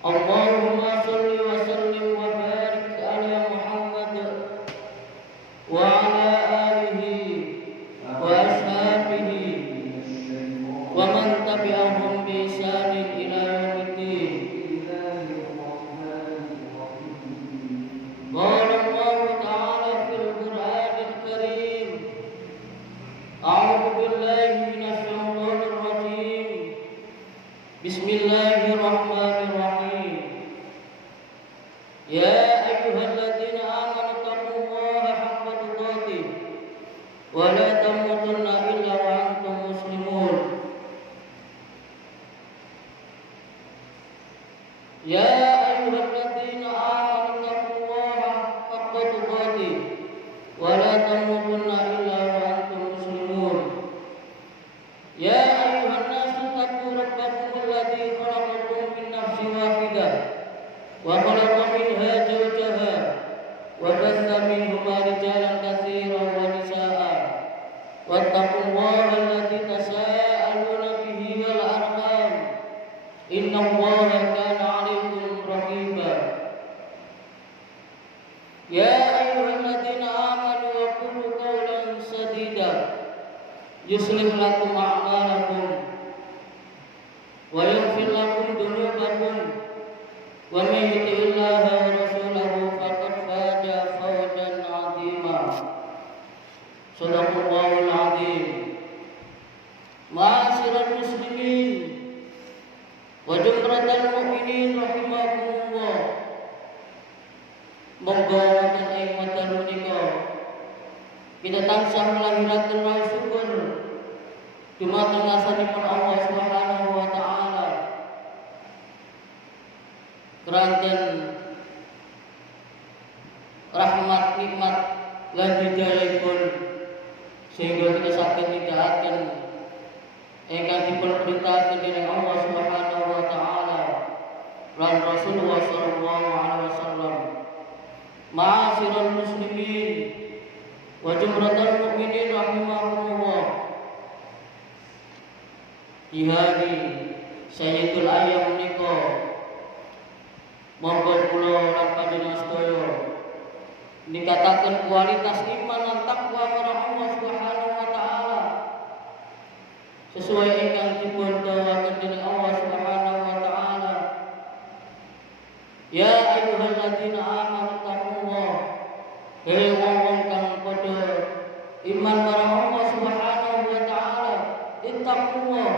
Allahumma shalli wa sallim wa barik ala Muhammad wa ala alihi wa ashabihi wa man tabi'ahum bi ihsanin ila yaumiddin. Qala Allah ta'ala fil Qur'anil Karim, a'udzu billahi minasy syaithanir rajim. Bismillahirrahmanirrahim. Ya ayyuhalladzina amanu taqullaha haqqa tuqatih wa la tamutunna illa wa antum muslimun. Ya ayyuhalladzina amanu taqullaha haqqa tuqatih wa la tamutunna illa wa antum muslimun. Ya ayyuhan nasu taqu rabbakum alladzi khalaqakum min nafsin wahidah wa khalaqa minha zawjaha wa batha minhuma rijalan katsiran wa nisaa'a wattaqullaha alladzi tasaaluna bihi wal arham innallaha kana 'alaykum raqiba. Ya ayyuhalladzina amanu wa qulu qawlan sadida yuslih lakum a'malakum wa yaghfir lakum dhunubakum wa may yuti'illaha wa rasulahu faqad faza fawzan 'azima. Shadaqallahul 'azim. Ma'asyiral muslimin wa jumratal mu'minin rahimakumullah. Monggo wonten ing wekdal menika kita tansah nglahiraken rasa syukur dumateng ngasanipun Allah Subhanahu wa taala. Keranten rahmat nikmat lan hidayahipun sehingga kita saged nindakaken ingkang dipun perintahaken dening Allah Subhanahu wa taala lan Rasulullah sallallahu alaihi wasallam. Ma'asyiral muslimin wa jumratal mu'minin rahimakumullah. Di hari Sayyidul Ayyam menika monggo kula lan panjenengan sedaya nikataken kualitas iman lan takwa marang Allah Subhanahu wa taala sesuai ingkang dipun dawuhaken dening Allah Subhanahu wa taala. Ya ayyuhalladzina amanu taqullah. Hei wong-wong kang padha iman marang Allah Subhanahu wa taala, ittaqullah.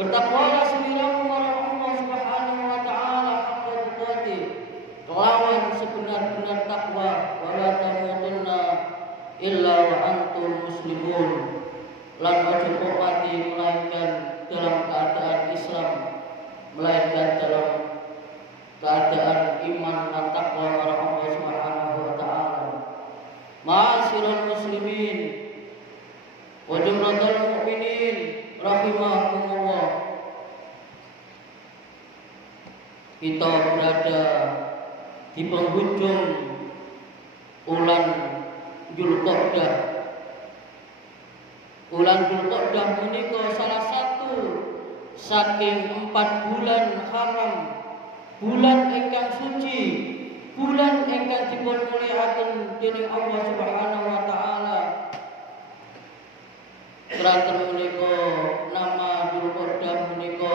Bertakwalah sendirian marang Allah Subhanahu wa taala haqqa tuqatih, kelawan sebenar-benar takwa, wa la tamutunna illa wa antum muslimun. Lan aja kok mati melainkan dalam keadaan Islam, melainkan dalam keadaan iman dan takwa marang Allah Subhanahu wa taala. Ma'asyiral muslimin wa jumratal mu'minin rahimakumullah. Kita berada di penghujung bulan Dzulqa'dah. Bulan Dzulqa'dah menika salah satu saking 4 bulan haram, bulan ingkang suci, bulan ingkang dipun mulyakaken dening Allah Subhanahu wa taala. Keranten menika nama Dzulqa'dah menika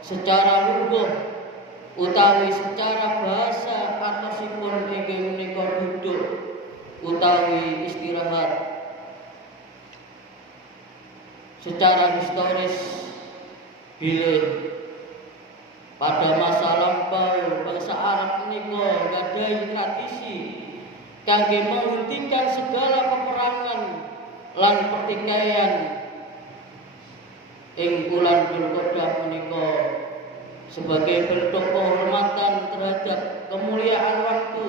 secara lungguh utawi secara bahasa atosipun inggih menika duduk utawi istirahat. Secara historis bilih pada masa lampau bangsa Arab menika gadhahi tradisi kangge menghentikan segala peperangan lan pertikaian ing bulan Dzulqa'dah menika sebagai bentuk penghormatan terhadap kemuliaan waktu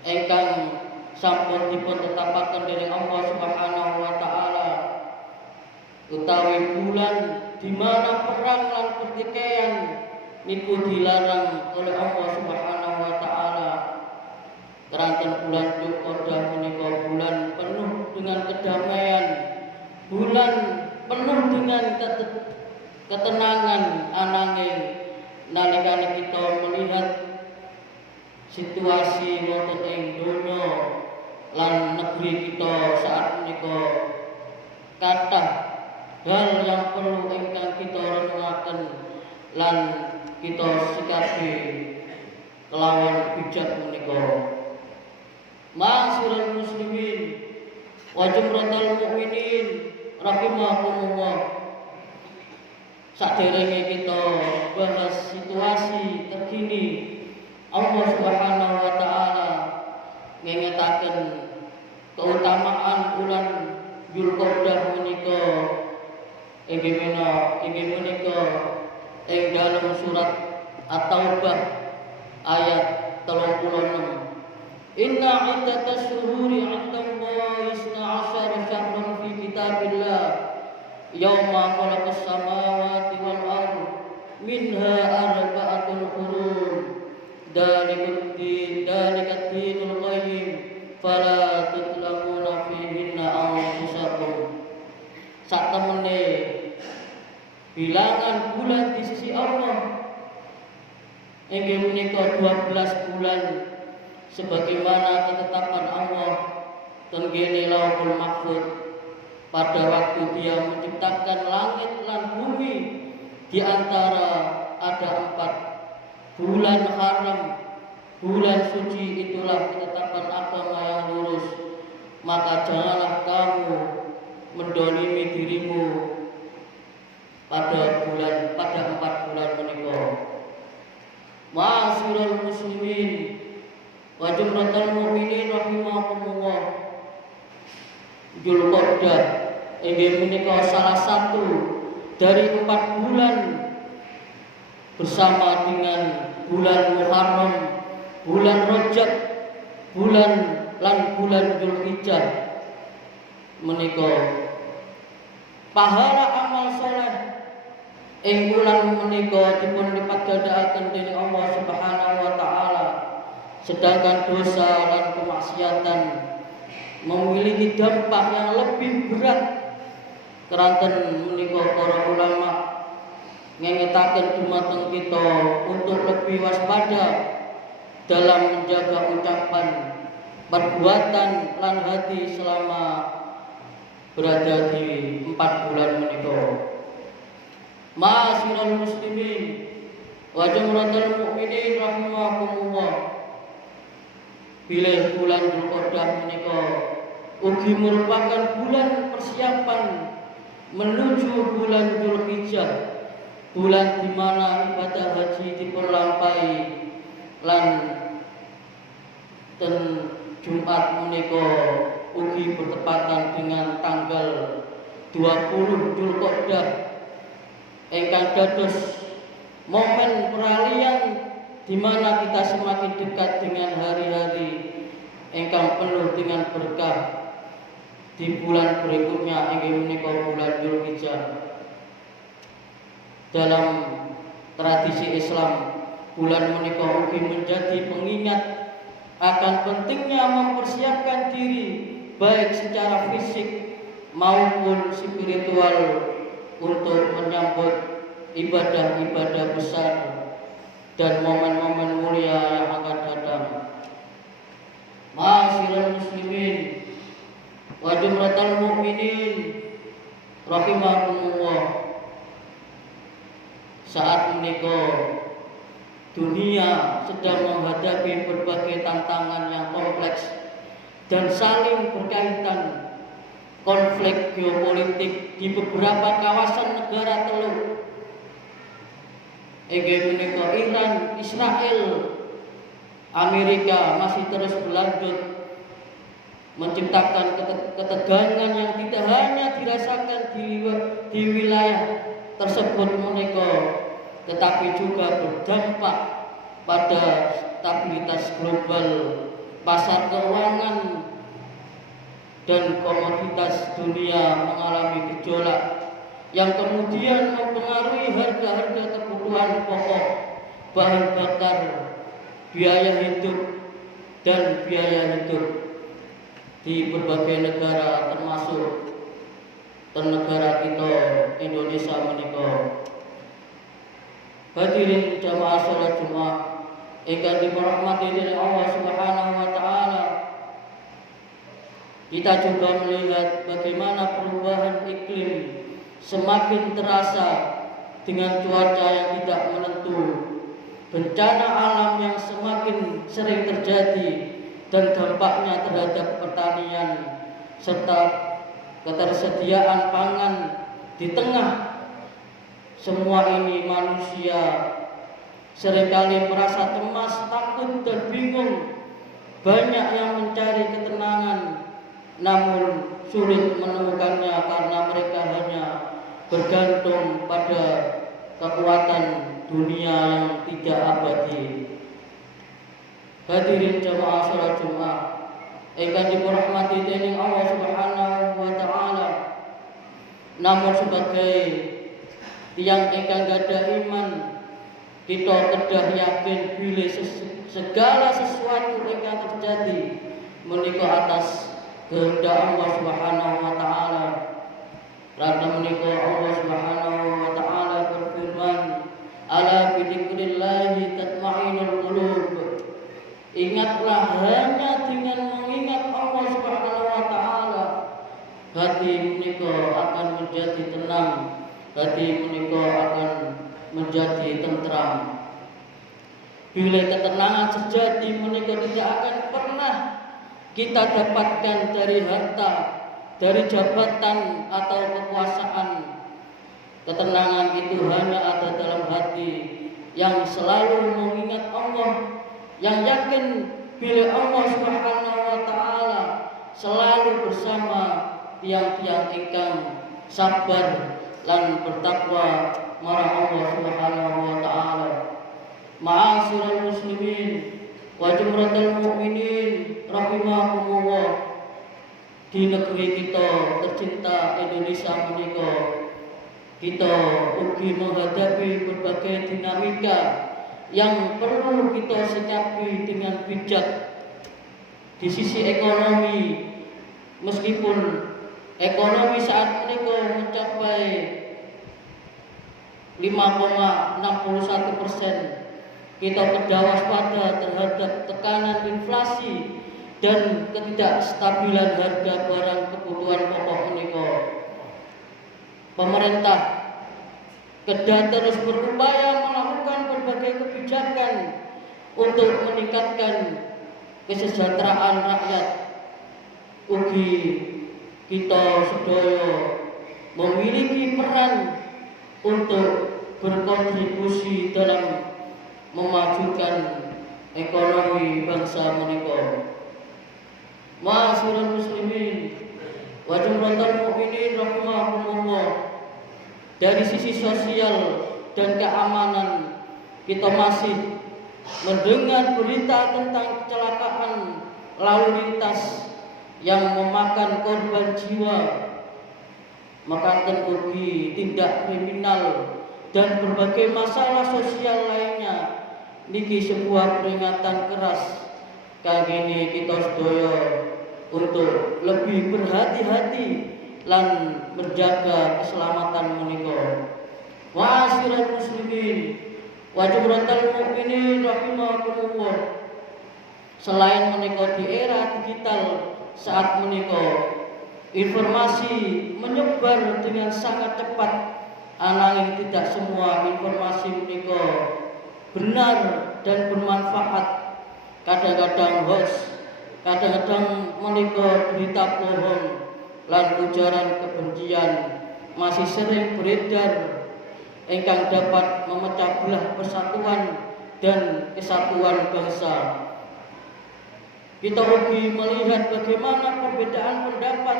ingkang sampun dipun tetapaken dening Allah Subhanahu wa taala, utawi bulan di mana perang lan pertikaian niku dilarang oleh Allah Subhanahu wa taala. Keranten bulan Dzulqa'dah menika bulan penuh dengan kedamaian, bulan penuh dengan ketenangan, ananging nalikane kita melihat situasi wonten ing donya lan negeri kita saat menika, kathah hal yang perlu ingkang kita renungaken lan kita sikapi kelawan bijak menika. Ma'asyiral muslimin wa jumratal mukminin rahimakumullah. Saderenge kita bahas situasi terkini, Allah Subhanahu wa taala ngengetaken keutamaan bulan Dzulqa'dah menika inggih menika ing dalam surat At-Taubah ayat 36. Inna iddatas syuhuri 'indallahi 12 syahran fi kitabillah yauma khalaqas samawati wal ardh minha arba'atun hurum dzalikat dinul qayyim fala tudlamuna fihinna anfusakum. Sak temene bilangan bulan di sisi Allah inggih menika 12 bulan sebagaimana ketetapan Allah tenggene Lauhul Mahfuz pada waktu Dia menciptakan langit lan bumi. Di antara ada 4 bulan haram, bulan suci, itulah ketetapan agama yang lurus. Maka janganlah kamu mendolimi dirimu pada 4 bulan menika. Ma'asyiral muslimin wa jumratal mukminin rahimakumullah. Dzulqa'dah inggih menika salah satu dari 4 bulan bersama dengan bulan Muharram, bulan Rajab, bulan Dzulhijjah menika pahala amal saleh ing bulan menika dipun lipat gandhakaken dening Allah Subhanahu wa taala. Sedangkan dosa dan kemaksiatan memiliki dampak yang lebih berat. Keranten menika para ulama ngengetaken dumateng kita untuk lebih waspada dalam menjaga ucapan, perbuatan lan hati selama berada di 4 bulan menika. Ma'asyiral muslimin wa jumratal mukminin rahimakumullah. Bilih bulan Dzulqa'dah menika ugi merupakan bulan persiapan menuju bulan Dzulhijjah, bulan di mana ibadah haji dipunlampahi lan ten Jumat menika ugi bertepatan dengan tanggal 20 Dzulqa'dah ingkang dados momen peralihan di mana kita semakin dekat dengan hari-hari ingkang penuh dengan berkah di bulan berikutnya inggih menika bulan Dzulhijjah. Dalam tradisi Islam, bulan menika ugi menjadi pengingat akan pentingnya mempersiapkan diri baik secara fisik maupun spiritual untuk menyambut ibadah-ibadah besar dan momen-momen mulia yang akan datang. Ma'asyiral muslimin wa jumratal mukminin rahimakumullah. Saat menika dunia sedang menghadapi berbagai tantangan yang kompleks dan saling berkaitan. Konflik geopolitik di beberapa kawasan negara teluk inggih menika Iran, Israel, Amerika masih terus berlanjut menciptakan ketegangan yang tidak hanya dirasakan di wilayah tersebut menika, tetapi juga berdampak pada stabilitas global, pasar keuangan dan komoditas dunia mengalami gejolak yang kemudian mempengaruhi harga-harga kebutuhan pokok, bahan bakar, biaya hidup dan biaya hidup di berbagai negara termasuk negara kita Indonesia menika. Hadirin jamaah salat Jumat ingkang dirahmati dening Allah Subhanahu wa taala. Kita juga melihat bagaimana perubahan iklim semakin terasa dengan cuaca yang tidak menentu, bencana alam yang semakin sering terjadi dan dampaknya terhadap pertanian serta ketersediaan pangan. Di tengah semua ini manusia seringkali merasa cemas, takut dan bingung. Banyak yang mencari ketenangan namun sulit menemukannya karena mereka hanya bergantung pada kekuatan dunia yang tidak abadi. Hadirin jamaah salat Jumat ingkang dirahmati dening Allah Subhanahu wa taala. Namun sebagai tiyang ingkang gadah iman, kita kedah yakin bilih segala sesuatu ingkang terjadi menika atas kehendak Allah Subhanahu wa taala. Karena menika Allah Subhanahu wa taala berfirman, "Ala bidzikrillahi tatma'innul qulub." Ingatlah, hanya dengan mengingat Allah Subhanahu wa taala hati menika akan menjadi tenang, hati menika akan menjadi tentram. Bila ketenangan sejati menika tidak akan pernah kita dapatkan dari harta, dari jabatan atau kekuasaan. Ketenangan itu hanya ada dalam hati yang selalu mengingat Allah, yang yakin bila Allah Subhanahu wa taala selalu bersama tiang-tiang ingkang sabar lan bertakwa marang Allah Subhanahu wa taala. Ma'asyiral muslimin wa jumratul mukminin rahimakumullah. Di negeri kita tercinta Indonesia menika, kita ugi menghadapi berbagai dinamika yang perlu kita sikapi dengan bijak. Di sisi ekonomi, meskipun ekonomi saat ini mencapai 5,61%, kita kedah waspada terhadap tekanan inflasi dan ketidakstabilan harga barang kebutuhan pokok menika. Pemerintah kedah terus berupaya melakukan berbagai kebijakan untuk meningkatkan kesejahteraan rakyat. Ugi kita sedaya memiliki peran untuk berkontribusi dalam memajukan ekonomi bangsa menika. Ma'asyiral muslimin wa jumratul mukminin rahimakumullah. Dari sisi sosial dan keamanan, kita masih mendengar berita tentang kecelakaan lalu lintas yang memakan korban jiwa, makaten ugi tindak kriminal dan berbagai masalah sosial lainnya. Niki sebuah peringatan keras kagene kita sedaya untuk lebih berhati-hati lan menjaga keselamatan menika. Ma'asyiral muslimin wa jumratul mukminin rahimakumullah. Selain menika di era digital saat menika, informasi menyebar dengan sangat cepat, ananging tidak semua informasi menika benar dan bermanfaat. Kadang-kadang hoax, kadang-kadang menika berita bohong lan ujaran kebencian masih sering beredar ingkang dapat memecah belah persatuan dan kesatuan bangsa. Kita ugi melihat bagaimana perbedaan pendapat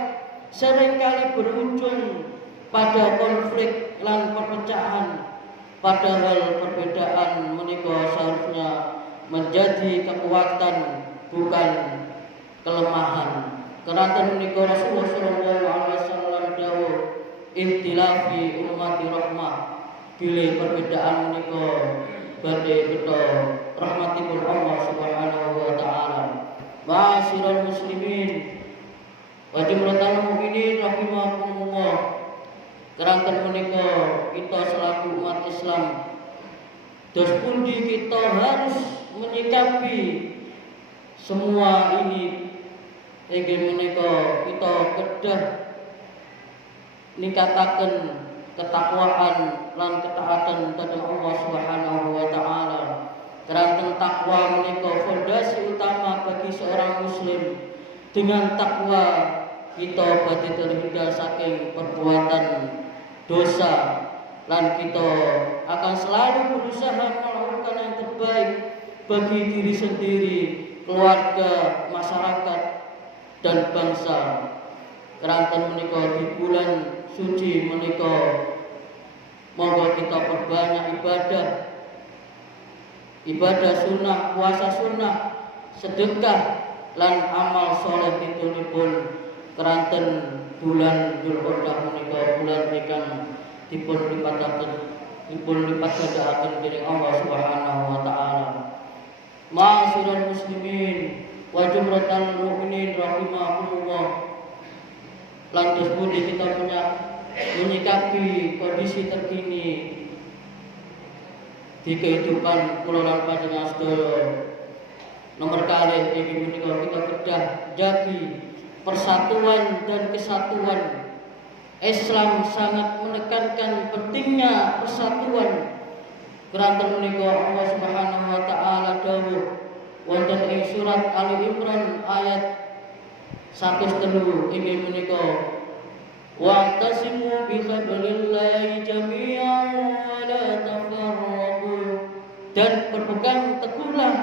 seringkali berujung pada konflik lan perpecahan, padahal perbedaan menika seharusnya menjadi kekuatan bukan kelemahan. Karena menika Rasulullah sallallahu alaihi wasallam dawuh, "Ikhtilafi ummati rahmah." Bila perbedaan menika badhe kita rahmatipun Allah Subhanahu wa taala. Ma'asyiral muslimin wa jumratul mukminin rahimakumullah. Karena menika kita selaku umat Islam Dos pundi kita harus menyikapi semua ini inggih menika kita kedah ningkataken ketakwaan lan ketaatan dhateng Allah Subhanahu wa taala. Keranten takwa menika fondasi utama bagi seorang muslim. Dengan takwa kita badhe terhindar saking perbuatan dosa dan kita akan selalu berusaha melakukan yang terbaik bagi diri sendiri, keluarga, masyarakat, dan bangsa. Keranten menika di bulan suci menika monggo kita perbanyak ibadah sunnah, puasa sunnah, sedekah lan amal soleh ditunipun. Keranten bulan Dzulqa'dah menika bulan ingkang dipun lipat gandaken dening Allah Subhanahu wa taala. Ma'asyiral muslimin wa jumratal mukminin rahimakumullah. Lantas budi kita menyikapi kondisi terkini di kehidupan kula lan panjenengan sedaya. Nomor kali iki menika kita kedah jadi persatuan dan kesatuan. Islam sangat menekankan pentingnya persatuan. Keranten menika Allah Subhanahu wa taala dawuh wonten ing surat Ali Imran ayat 103 inggih menika wa'tasimu bihablillahi jami'an wa la tafarraqu, dan berpegang teguhlah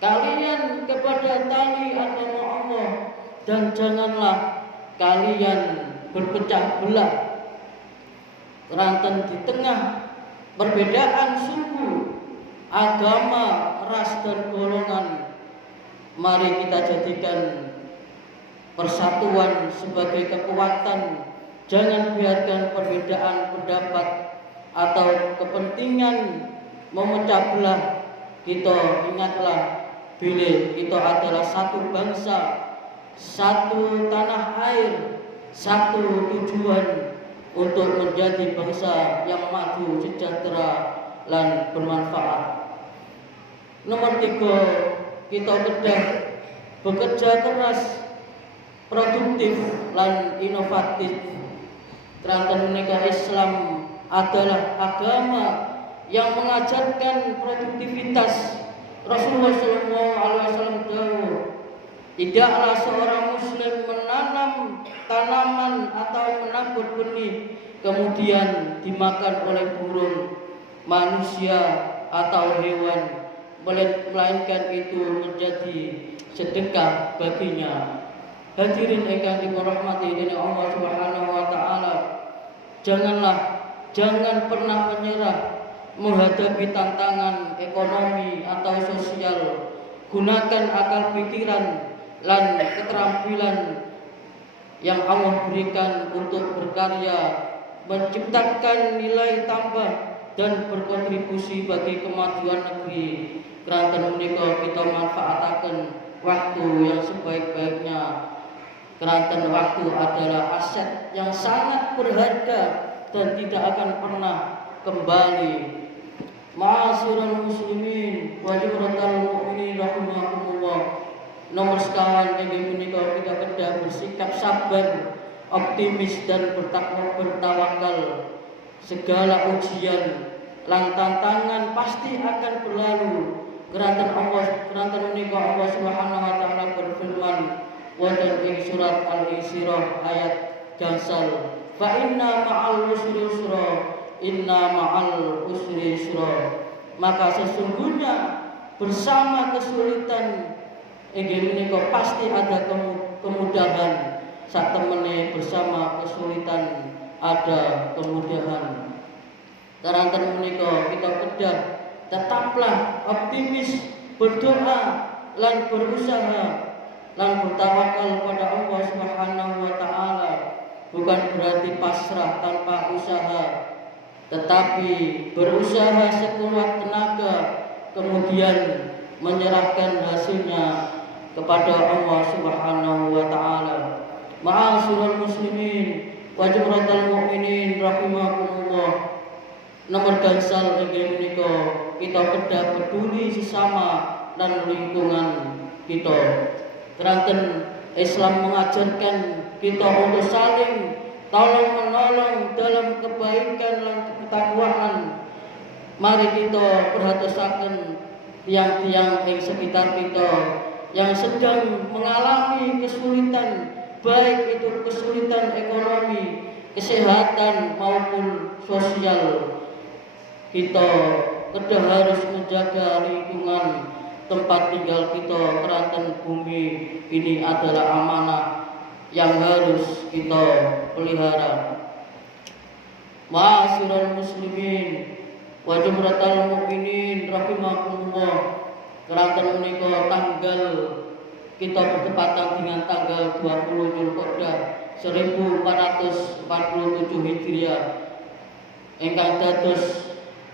kalian kepada tali agama Allah dan janganlah kalian berpecah belah. Keranten di tengah perbedaan suku, agama, ras dan golongan, mari kita jadikan persatuan sebagai kekuatan. Jangan biarkan perbedaan pendapat atau kepentingan memecah belah. Kita ingatlah bila kita adalah satu bangsa, satu tanah air, satu tujuan untuk menjadi bangsa yang maju, sejahtera, dan bermanfaat. Nomor 3, kita kedah bekerja keras, produktif, dan inovatif. Keranten menika Islam adalah agama yang mengajarkan produktivitas. Rasulullah SAW dawuh, tidaklah seorang muslim menanam tanaman atau menabur benih kemudian dimakan oleh burung, manusia atau hewan, melainkan itu menjadi sedekah baginya. Hadirin ingkang dirahmati dening Allah Subhanahu wa taala, jangan pernah menyerah menghadapi tantangan ekonomi atau sosial. Gunakan akal pikiran dan keterampilan yang Allah berikan untuk berkarya, menciptakan nilai tambah dan berkontribusi bagi kemajuan negeri. Keranten menika kita manfaataken waktu yang sebaik-baiknya. Keranten waktu adalah aset yang sangat berharga dan tidak akan pernah kembali. Ma'asyiral muslimin wa jumratal mukminin rahimakumullah. Nomor sekawan inggih menika kita kedah bersikap sabar, optimis dan bertawakal. Segala ujian lan tantangan pasti akan berlalu. Keranten menika Allah Subhanahu wa taala berfirman wonten ing surat Al-Isra ayat gangsal, fa inna ma'al usri yusra, inna ma'al usri yusra. Maka sesungguhnya bersama kesulitan inggih menika pasti ada kemudahan. Sak temene bersama kesulitan ada kemudahan. Keranten menika kita kedah tetaplah optimis, berdoa lan berusaha lan bertawakal pada Allah Subhanahu wa taala. Bukan berarti pasrah tanpa usaha, tetapi berusaha sekuat tenaga kemudian menyerahkan hasilnya kepada Allah Subhanahu wa taala. Ma'asyiral muslimin wa jumratal mukminin rahimakumullah. nomor gangsal inggih menika kita kedah peduli sesama dan lingkungan kita. Keranten Islam mengajarkan kita untuk saling tolong menolong dalam kebaikan dan ketakwaan. Mari kita perhatosaken tiang-tiang ing sekitar kita yang sedang mengalami kesulitan, baik itu kesulitan ekonomi, kesehatan maupun sosial. Kita kedah harus menjaga lingkungan tempat tinggal kita. Keranten bumi ini adalah amanah yang harus kita pelihara. Ma'asyiral muslimin wa jumratal mukminin rahimakumullah. Keranten menika tanggal kita bertepatan dengan tanggal 20 Zulqa'dah 1447 Hijriah ingkang dados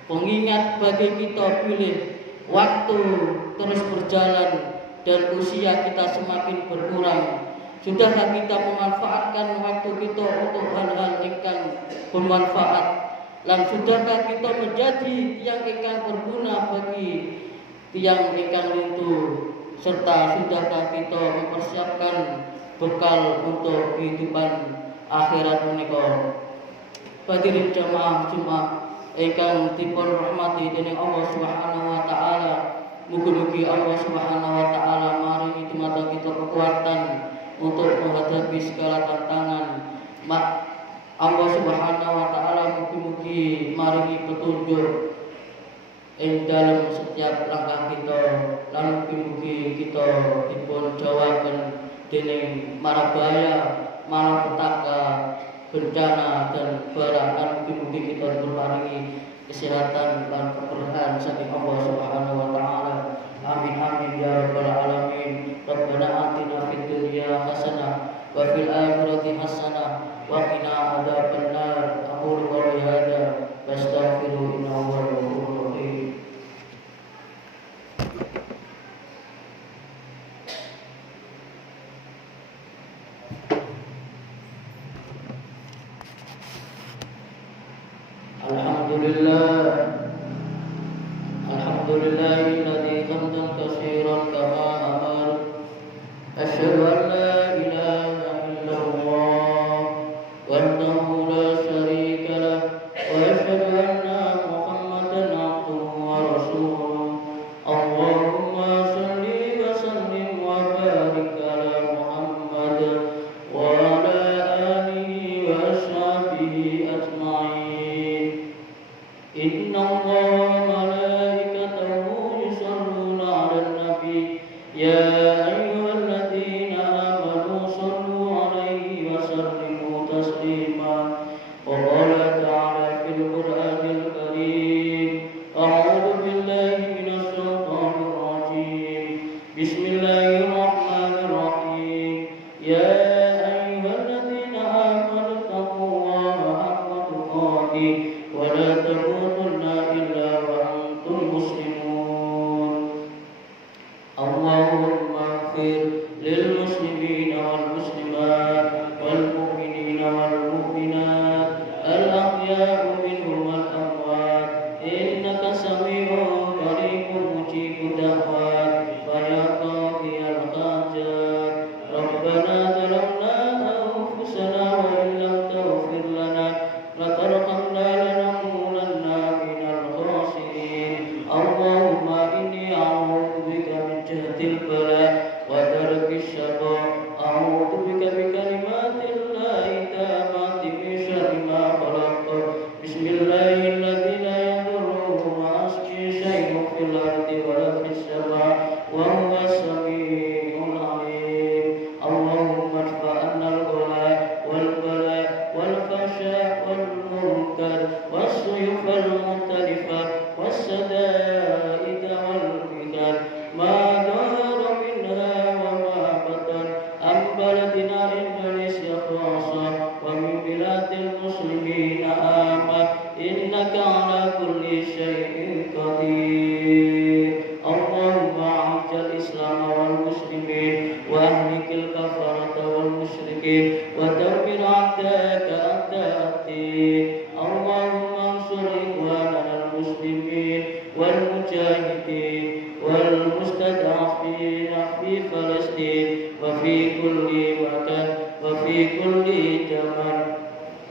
pengingat bagi kita pilih waktu terus berjalan dan usia kita semakin berkurang. Sudahkah kita memanfaatkan waktu kita untuk hal-hal ingkang bermanfaat? Lan sudahkah kita menjadi tiang ingkang berguna bagi tiang ingkang lintu? Serta sudahkah kita mempersiapkan bekal untuk kehidupan akhirat menika? Hadirin jamaah Jumat ingkang dipun rahmati dening Allah Subhanahu wa taala, mugi-mugi Allah Subhanahu wa taala maringi dumateng kita kekuatan untuk menghadapi segala tantangan. Allah Subhanahu wa taala mugi-mugi maringi petunjuk ing dalam setiap langkah kita, lan mugi-mugi kita dipun jawaken dening marabaya, malapetaka, bencana dan bala, lan mugi-mugi kita diparingi kesehatan dan keberkahan saking Allah Subhanahu wa taala. Amin amin ya rabbal alamin. Rabbana atina fid dunya hasanah wa fil akhirati hasanah wa qina adzabannar. Aqulu qawli hadza wa astaghfiru innahu huwal ghafurur rahim. Alhamdulillahilladzi hamdan katsiran kama amar. Asyhadu an la ilaha illallah wahdahu la syarika lah wa asyhadu anna Muhammadan abduhu wa rasuluh. Allahumma shalli wa sallim wa barik ala Muhammad wa ala alihi wa ashabihi ajma'in. Inna Allah يا أيها الذين آمنوا صلوا عليه وسلموا تسليما. وقال تعالى في القرآن الكريم: أعوذ بالله من الشيطان الرجيم. بسم الله الرحمن الرحيم. يا أيها الذين آمنوا اتقوا الله حق تقاته ولا تموتن إلا وأنتم مسلمون. اللهم والمجاهدين والمستضعفين في فلسطين وفي كل مكان وفي كل زمان.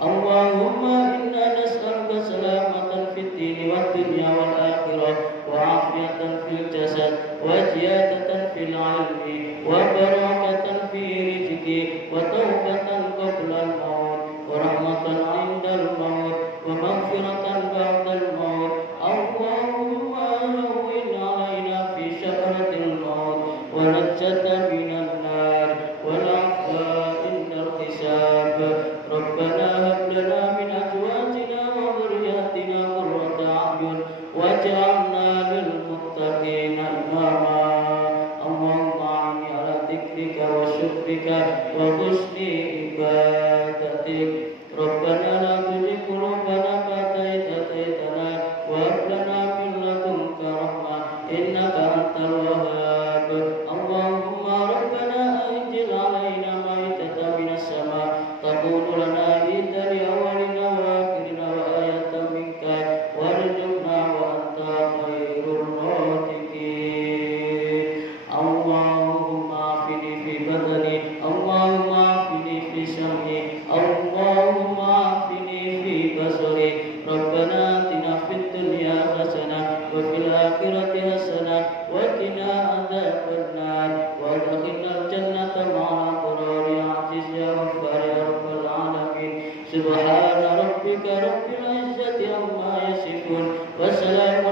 اللهم إنا نسألك سلامة في الدين والدنيا والآخرة وعافية في الجسد وزيادة في العلم وبركة في رزق وتوبة قبل الموت ورحمة عند الموت ومغفرة بعد الموت. اللهم هون علينا في شهرة الموت ونجة من النار والعفو عند الحساب. ربنا هب لنا من أزواجنا وذرياتنا قرة أعين واجعلنا للمتقين إماما. اللهم أعني على ذكرك وشكرك وحسن عبادتك. ربنا لا تزغ قلوبنا بعد إذ هديتنا وهب لنا من لدنك رحمة إنك أنت الوهاب. اللهم ربنا أنزل علينا مائدة من السماء تكون لنا عيدا لأولنا وآخرنا وآية منك وارزقنا وأنت خير الرازقين. اللهم عافني في بدني اللهم عافني في سمعي اللهم عافني في بصري. ربنا آتنا في الدنيا حسنة وفي الآخرة حسنة وقنا عذاب النار وادخلنا الجنة مع الأبرار يا عزيز يا غفار يا رب العالمين. سبحان ربك رب العزة عما يصفون وسلام